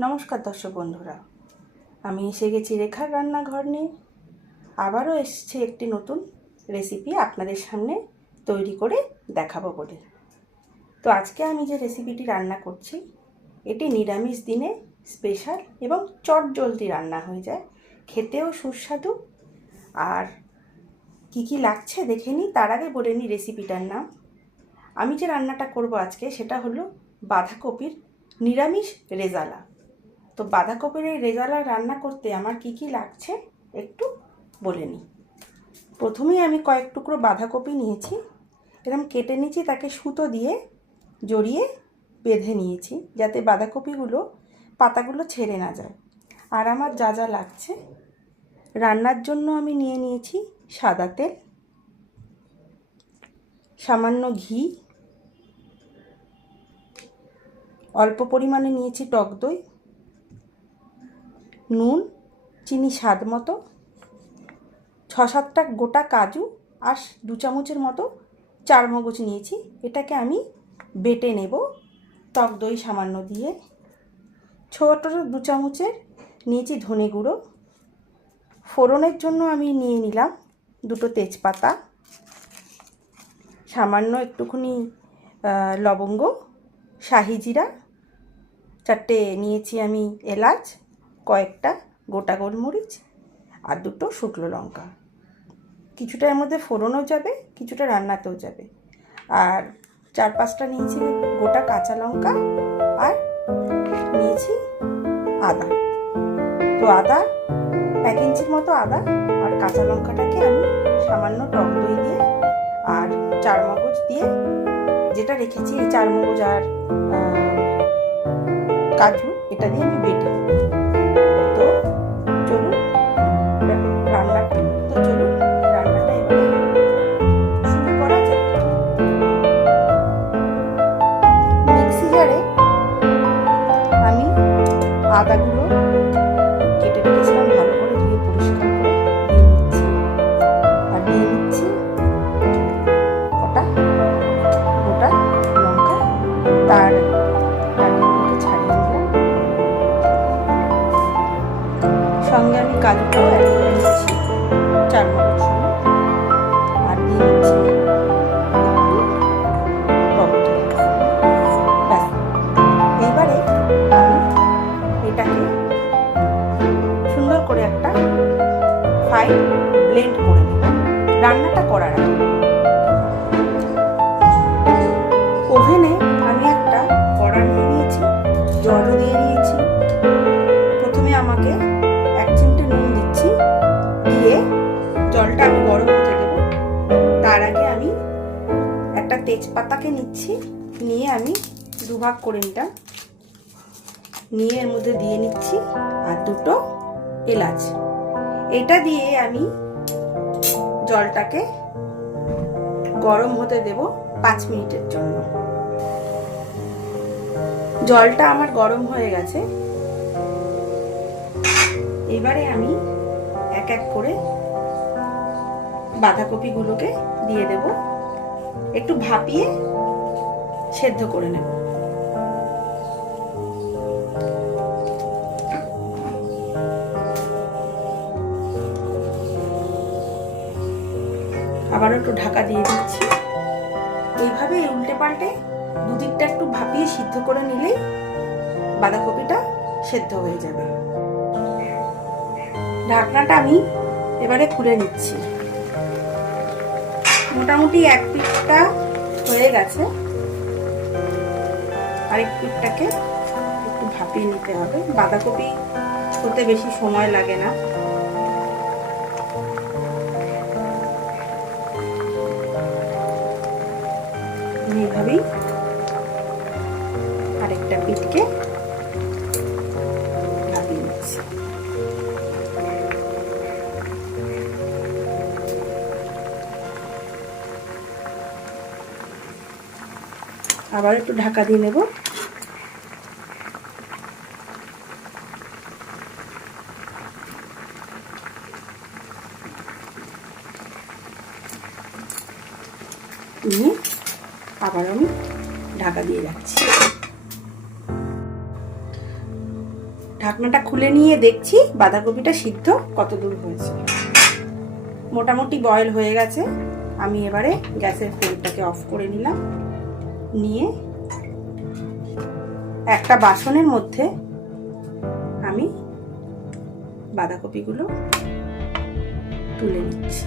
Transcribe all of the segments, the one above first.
নমস্কার দর্শক বন্ধুরা। আমি এসে গেছি রেখার রান্নাঘর নিয়ে। আবারও এসছে একটি নতুন রেসিপি আপনাদের সামনে তৈরি করে দেখাবো বলে। তো আজকে আমি যে রেসিপিটি রান্না করছি, এটি নিরামিষ দিনে স্পেশাল এবং চট জলদি রান্না হয়ে যায়। খেতেও সুস্বাদু। আর কি কি লাগছে দেখে নিই, তার আগে বলে নিই রেসিপিটার নাম। আমি যে রান্নাটা করব আজকে সেটা হলো বাঁধাকপির নিরামিষ রেজালা। তো বাঁধাকপির এই রেজালা রান্না করতে আমার কি কি লাগছে একটু বলে নিই। প্রথমেই আমি কয়েক টুকরো বাঁধাকপি নিয়েছি এরকম কেটে নিয়েছি, তাকে সুতো দিয়ে জড়িয়ে বেঁধে নিয়েছি, যাতে বাঁধাকপিগুলো, পাতাগুলো ছেড়ে না যায়। আর আমার যা যা লাগছে, রান্নার জন্য আমি নিয়ে নিয়েছি সাদা তেল, সামান্য ঘি, অল্প পরিমাণে নিয়েছি টক দই নুন, চিনি স্বাদ মতো ছ সাতটা গোটা কাজু আর দু চামচের মতো চার মগজ নিয়েছি। এটাকে আমি বেটে নেব, টক দই সামান্য দিয়ে। ছোট দু চামচের নিয়েছি ধনে গুঁড়ো। ফোড়নের জন্য আমি নিয়ে নিলাম দুটো তেজপাতা, সামান্য একটুখানি লবঙ্গ, শাহি জিরা। চারটে নিয়েছি আমি এলাচ। কয়েকটা গোটা গোলমরিচ আর দুটো শুকনো লঙ্কা। কিছুটা এর মধ্যে ফোড়নও যাবে, কিছুটা রান্নাতেও যাবে। আর চার পাঁচটা নিয়েছি গোটা কাঁচা লঙ্কা আর নিয়েছি আদা। তো আদা এক ইঞ্চির মতো আদা আর কাঁচা লঙ্কাটাকে আমি সামান্য টক দই দিয়ে আর চার মগজ দিয়ে যেটা রেখেছি, এই চার মগজ আর কাজু, এটা দিয়ে আমি বেটে তেজপাতাকে নিচ্ছি। নিয়ে আমি দুভাগ করে নিলাম। নিয়ে এর মধ্যে দিয়ে নিচ্ছি আর দুটো এলাচ। এটা দিয়ে আমি জলটাকে গরম হতে দেব পাঁচ মিনিটের জন্য। জলটা আমার গরম হয়ে গেছে। এবারে আমি এক এক করে বাঁধাকপিগুলোকে দিয়ে দেব। একটু ভাপিয়ে সেদ্ধ করে নেব। আবার একটু ঢাকা দিয়ে দিচ্ছি। এইভাবে উল্টে পাল্টে দুদিকটা একটু ভাপিয়ে সিদ্ধ করে নিলেই বাঁধাকপিটা সেদ্ধ হয়ে যাবে। ঢাকনাটা আমি এবারে খুলে নিচ্ছি। মোটামুটি এক পিঠটা হয়ে গেছে। আরেক পিঠটাকে একটু ভাপিয়ে নিতে হবে। বাঁধাকপি হতে বেশি সময় লাগে না। এইভাবেই আবার একটু ঢাকা দিয়ে নেব। আবার আমি ঢাকা দিয়ে রাখছি। ঢাকনাটা খুলে নিয়ে দেখছি বাঁধাকপিটা সিদ্ধ কত দূর হয়েছে। মোটামুটি বয়েল হয়ে গেছে। আমি এবারে গ্যাসের ফ্লেমটাকে অফ করে নিলাম। নিয়ে একটা বাসনের মধ্যে আমি বাঁধাকপিগুলো তুলে নিচ্ছি।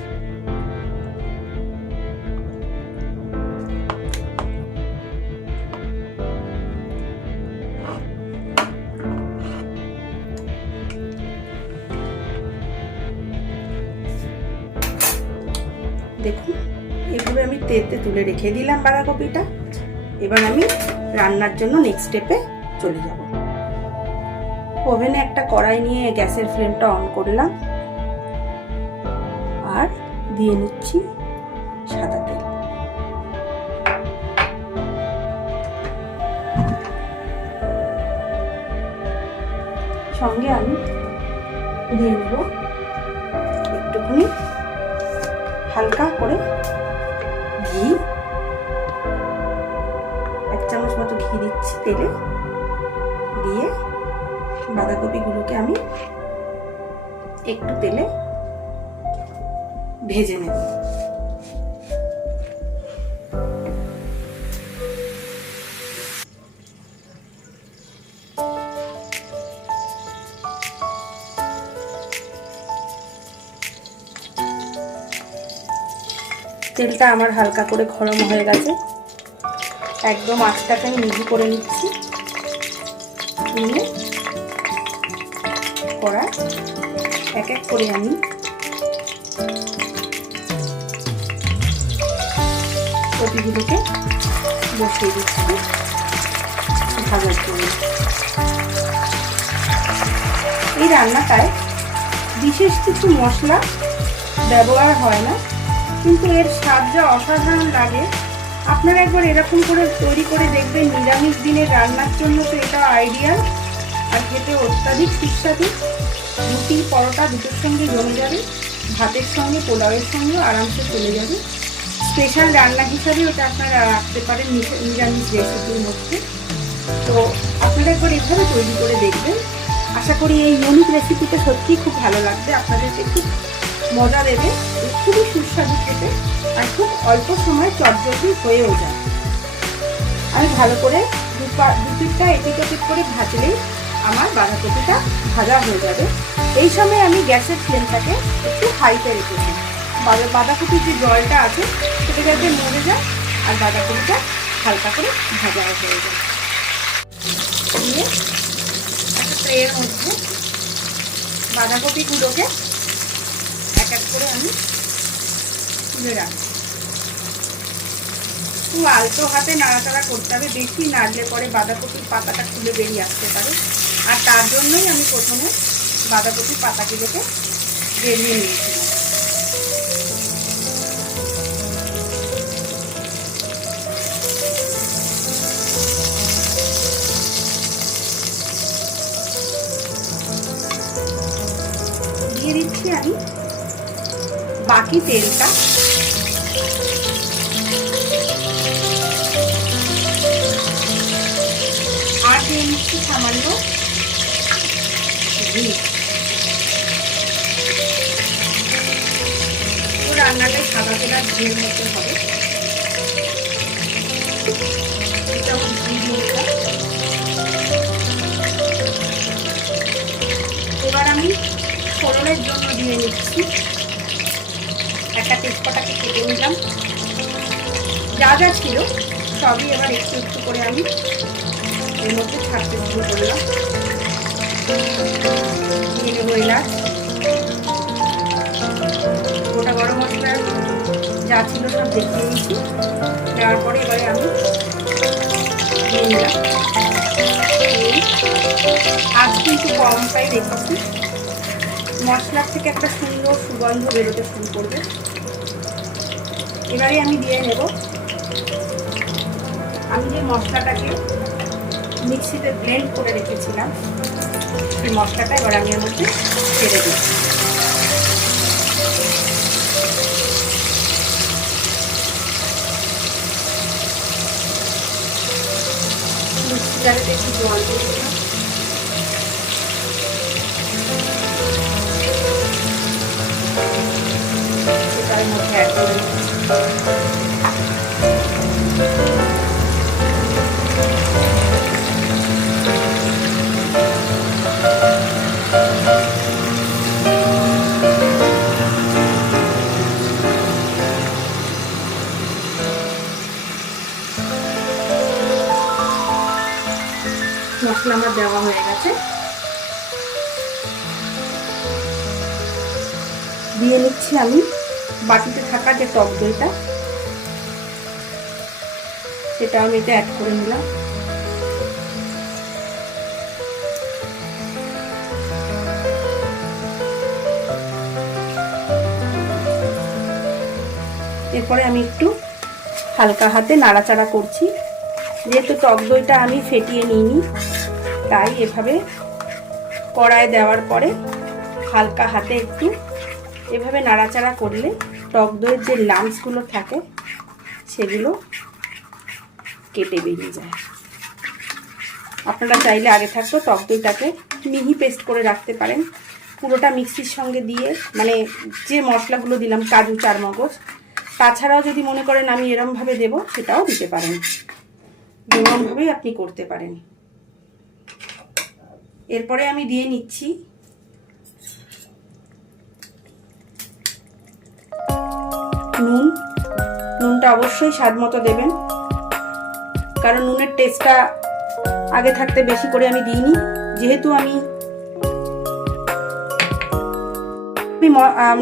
দেখুন এভাবে আমি তেতে তুলে রেখে দিলাম বাঁধাকপিটা। এবার আমি রান্নার জন্য নেক্সট স্টেপে চলে যাব। ওভেনে একটা কড়াই নিয়ে গ্যাসের ফ্লেমটা অন করলাম। আর দিয়ে নিচ্ছি সাদা তেল। সঙ্গে আমি দিয়ে নেব একটুখানি হালকা করে তেলে দিয়ে বাঁধাকপিগুলোকে আমি একটু তেলে ভেজে নেব। তেলটা আমার হালকা করে গরম হয়ে গেছে। একদম আঁচটাকে আমি মিহি করে নিচ্ছি। নিয়ে করা এক এক করে আমি কপিগুলোকে বসিয়ে দিচ্ছি। ভাজার জন্য এই রান্নাটায় বিশেষ কিছু মশলা ব্যবহার হয় না, কিন্তু এর স্বাদ যা অসাধারণ লাগে আপনারা একবার এরকম করে তৈরি করে দেখবেন নিরামিষ দিনের রান্নার জন্য তো এটা আইডিয়াল আর খেতে অত্যাধিক সুস্বাদু। রুটি, পরোটা দুটোর সঙ্গে জমে যাবে, ভাতের সঙ্গে, পোলাওয়ের সঙ্গেও আরামসে চলে যাবে। স্পেশাল রান্না হিসাবে ওটা আপনারা রাখতে পারেন নিরামিষ রেসিপির মধ্যে। তো আপনারা একবার এভাবে তৈরি করে দেখবেন। আশা করি এই ইউনিক রেসিপিটা সত্যিই খুব ভালো লাগবে। আপনাদেরকে খুব মজা দেবে, খুবই সুস্বাদু খেতে। আর খুব অল্প সময় চটজলদি হয়েও যায় আমি ভালো করে দুপিটটা এপিট ওপিট করে ভাজলেই আমার বাঁধাকপিটা ভাজা হয়ে যাবে। এই সময় আমি গ্যাসের ফ্লেমটাকে একটু হাইতে রেখেছি। বাঁধাকপির যে জলটা আছে, সেটা যাতে মরে যায় আর বাঁধাকপিটা হালকা করে ভাজা হয়ে যায়। দিয়ে একটা ট্রের মধ্যে বাঁধাকপিগুলোকে এক এক করে আমি তুলে রাখছি খুব আলতো হাতে নাড়াচাড়া করতে হবে। বেশি নাড়লে পরে বাঁধাকপির পাতাটা খুলে বেরিয়ে আসতে পারে। আর তার জন্যই আমি প্রথমে বাঁধাকপির পাতাগুলোকে বেরিয়ে নিয়েছিলাম দিচ্ছি আমি বাকি তেলটা। আর দিয়ে নিচ্ছি সামান্য ঘি রান্নাটাই সাদা তেলা ঘিয়ের হবে এটা আমার ঘি দিয়েছিলাম এবার আমি ফোড়নের জন্য দিয়ে নিচ্ছি একটা তেজপাতাকে কেটে নিলাম। যা যা ছিল, সবই এবার একটু একটু করে আমি এর মধ্যে ছাড়তে শুরু করলাম। এলাচ। গোটা গরম মশলা যা ছিল সব দেখে নিচ্ছি দেওয়ার পরে এবারে আমি আজ কিন্তু গরমটাই রেখেছি। মশলার থেকে একটা সুন্দর সুগন্ধ বেরোতে শুরু করবে। এবারে আমি দিয়ে নেব। আমি যে মশলাটাকে মিক্সিতে ব্লেন্ড করে রেখেছিলাম, সেই মশলাটা এবার আমি এর মধ্যে ছেড়ে দিচ্ছি। জল দিয়ে দিলাম। মধ্যে অ্যাড করে মশলা দেওয়া হয়ে গেছে। দিয়ে নিচ্ছি আমি বাটিতে থাকা যে টক দইটা সেটা আমি এটা অ্যাড করে নিলাম। এরপরে আমি একটু হালকা হাতে নাড়াচাড়া করছি। যেহেতু টক দইটা আমি ফেটিয়ে নিইনি, তাই এভাবে কড়ায় দেওয়ার পরে হালকা হাতে একটু এভাবে নাড়াচাড়া করলে টক দইয়ের যে লামসগুলো থাকে, সেগুলো কেটে বেরিয়ে যায়। আপনারা চাইলে আগে থাকতো টক দইটাকে মিহি পেস্ট করে রাখতে পারেন। পুরোটা মিক্সির সঙ্গে দিয়ে মানে যে মশলাগুলো দিলাম, কাজু, চারমগজ, তাছাড়াও যদি মনে করেন আমি এরমভাবে দেবো, সেটাও দিতে পারেন। যেমনভাবেই আপনি করতে পারেন। এরপরে আমি দিয়ে নিচ্ছি নুন। নুনটা অবশ্যই স্বাদ মতো দেবেন। কারণ নুনের টেস্টটা আগে থাকতে বেশি করে আমি দিইনি। যেহেতু আমি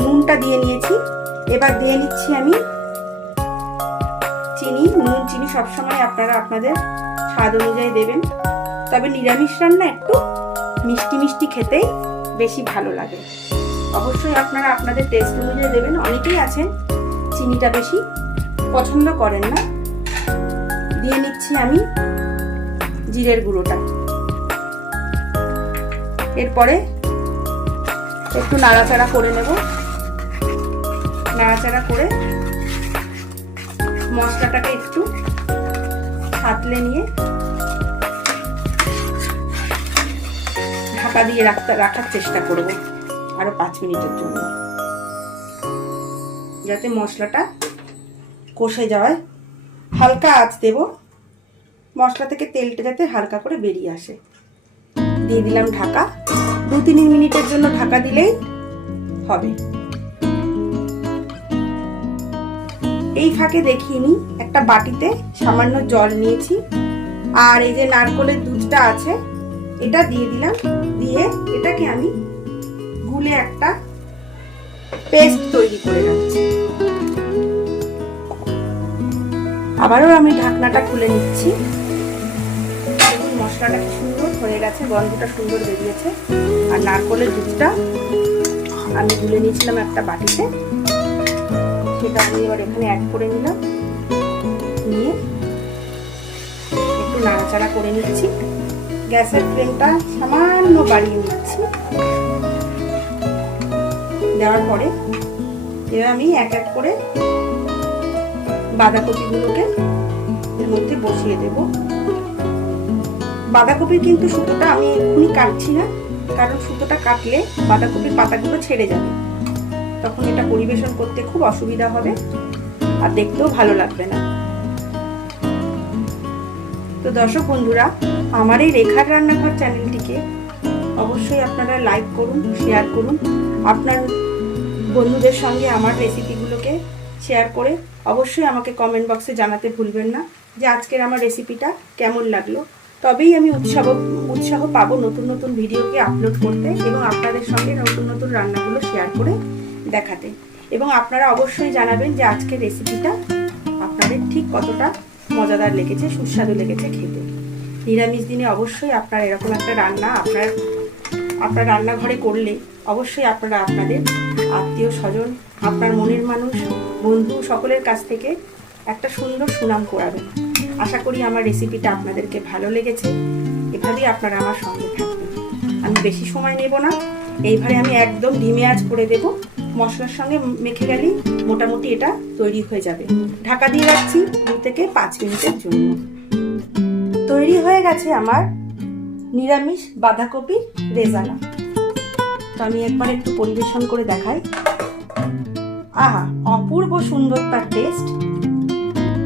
নুনটা দিয়ে নিয়েছি। এবার দিয়ে নিচ্ছি আমি চিনি। নুন, চিনি সবসময় আপনারা আপনাদের স্বাদ অনুযায়ী দেবেন। তবে নিরামিষ রান্না একটু মিষ্টি মিষ্টি খেতেই বেশি ভালো লাগে। অবশ্যই আপনারা আপনাদের টেস্ট অনুযায়ী দেবেন। অনেকেই আছেন চিনিটা বেশি। পছন্দ করেন না। দিয়ে নিচ্ছি আমি জিরের গুঁড়োটা। এরপরে একটু নাড়াচাড়া করে নেব। নাড়াচাড়া করে মশলাটাকে একটু সাতলে নিয়ে ঢাকা দিয়ে রাখতে রাখার চেষ্টা করব। আরও পাঁচ মিনিটের জন্য। যাতে মশলাটা কষে যায় হালকা আঁচ দেব। মশলা থেকে তেলটা যাতে হালকা করে বেরিয়ে আসে। দিয়ে দিলাম ঢাকা। দু তিন মিনিটের জন্য ঢাকা দিলেই হবে। এই ফাঁকে দেখিয়ে নিই, একটা বাটিতে সামান্য জল নিয়েছি। আর এই যে নারকলের দুধটা আছে, এটা দিয়ে দিলাম। দিয়ে এটাকে আমি গুলে একটা পেস্ট তৈরি করে রাখছি। আবারও আমি ঢাকনাটা খুলে নিচ্ছি। মশলাটা কি সুন্দর হয়ে গেছে, গন্ধটা সুন্দর বেরিয়েছে। আর নারকলের দুধটা আমি গুলে নিয়েছিলাম একটা বাটিতে। সেটা আমি এবার এখানে অ্যাড করে নিলাম। নিয়ে একটু নাড়াচাড়া করে নিচ্ছি। গ্যাসের ফ্লেমটা সামান্য বাড়িয়ে নিচ্ছি। দেওয়ার পরে এবার আমি এক এক করে বাঁধাকপিগুলোকে এর মধ্যে বসিয়ে দেব। বাঁধাকপির কিন্তু সুতোটা আমি এক্ষুনি কাটছি না, কারণ সুতোটা কাটলে বাঁধাকপির পাতাগুলো ছেড়ে যাবে। তখন এটা পরিবেশন করতে খুব অসুবিধা হবে আর দেখতেও ভালো লাগবে না। তো দর্শক বন্ধুরা, আমার এই রেখার রান্নাঘর চ্যানেলটিকে অবশ্যই আপনারা লাইক করুন, শেয়ার করুন। আপনার বন্ধুদের সঙ্গে আমার রেসিপিগুলোকে শেয়ার করে অবশ্যই আমাকে কমেন্ট বক্সে জানাতে ভুলবেন না যে আজকের আমার রেসিপিটা কেমন লাগল। তবেই আমি উৎসাহ উৎসাহ পাবো নতুন নতুন ভিডিওকে আপলোড করতে এবং আপনাদের সঙ্গে নতুন নতুন রান্নাগুলো শেয়ার করে দেখাতে। এবং আপনারা অবশ্যই জানাবেন যে আজকের রেসিপিটা আপনাদের ঠিক কতটা মজাদার লেগেছে, সুস্বাদু লেগেছে খেতে। নিরামিষ দিনে অবশ্যই আপনার এরকম একটা রান্না আপনার আপনার রান্নাঘরে করলে অবশ্যই আপনারা আপনাদের আত্মীয় স্বজন, আপনার মনের মানুষ, বন্ধু সকলের কাছ থেকে একটা সুন্দর সুনাম করাবেন আশা করি আমার রেসিপিটা আপনাদেরকে ভালো লেগেছে। এভাবেই আপনারা আমার সঙ্গে থাকবেন। আমি বেশি সময় নেব না। এইভাবে আমি একদম ডিমে আজ করে দেব। মশলার সঙ্গে মেখে গেলেই মোটামুটি এটা তৈরি হয়ে যাবে। ঢাকা দিয়ে রাখছি দু থেকে পাঁচ মিনিটের জন্য। তৈরি হয়ে গেছে আমার নিরামিষ বাঁধাকপি রেজালা। তো আমি একবার একটু পরিবেশন করে দেখাই। আহা, অপূর্ব সুন্দর তার টেস্ট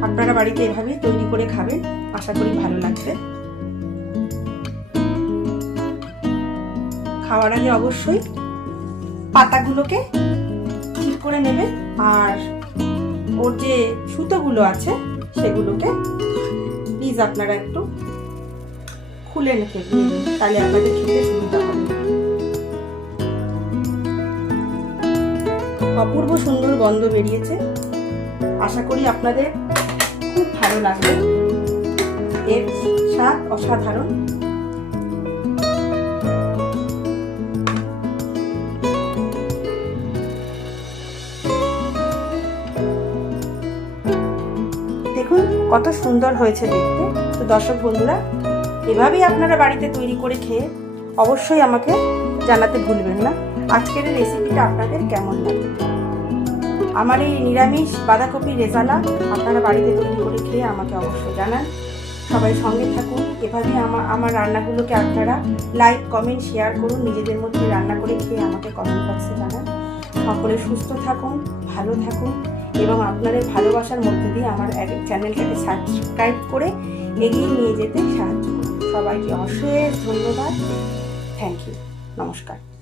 আপনারা বাড়িতে এভাবেই তৈরি করে খাবেন, আশা করি ভালো লাগবে। খাওয়ার আগে অবশ্যই পাতাগুলোকে ঠিক করে নেবে আর ওর যে সুতোগুলো আছে, সেগুলোকে প্লিজ আপনারা একটু খুলে নিন তাহলে আপনাদের খেতে সুবিধা হবে। অপূর্ব সুন্দর গন্ধ বেরিয়েছে। আশা করি আপনাদের খুব ভালো লাগবে। এর স্বাদ অসাধারণ। দেখুন, কত সুন্দর হয়েছে দেখতে। তো দর্শক বন্ধুরা, এভাবেই আপনারা বাড়িতে তৈরি করে খেয়ে অবশ্যই আমাকে জানাতে ভুলবেন না। আজকের রেসিপিটা আপনাদের কেমন লাগে? আমার এই নিরামিষ বাঁধাকপি রেজালা আপনারা বাড়িতে তৈরি করে খেয়ে আমাকে অবশ্যই জানান। সবাই সঙ্গে থাকুন। এভাবে আমার আমার রান্নাগুলোকে আপনারা লাইক কমেন্ট শেয়ার করুন। নিজেদের মধ্যে রান্না করে খেয়ে আমাকে কমেন্ট বক্সে জানান। সকলে সুস্থ থাকুন, ভালো থাকুন এবং আপনাদের ভালোবাসার মধ্যে দিয়ে আমার চ্যানেলটাকে সাবস্ক্রাইব করে এগিয়ে নিয়ে যেতে সাহায্য করুন। সবাইকে অশেষ ধন্যবাদ। থ্যাংক ইউ নমস্কার।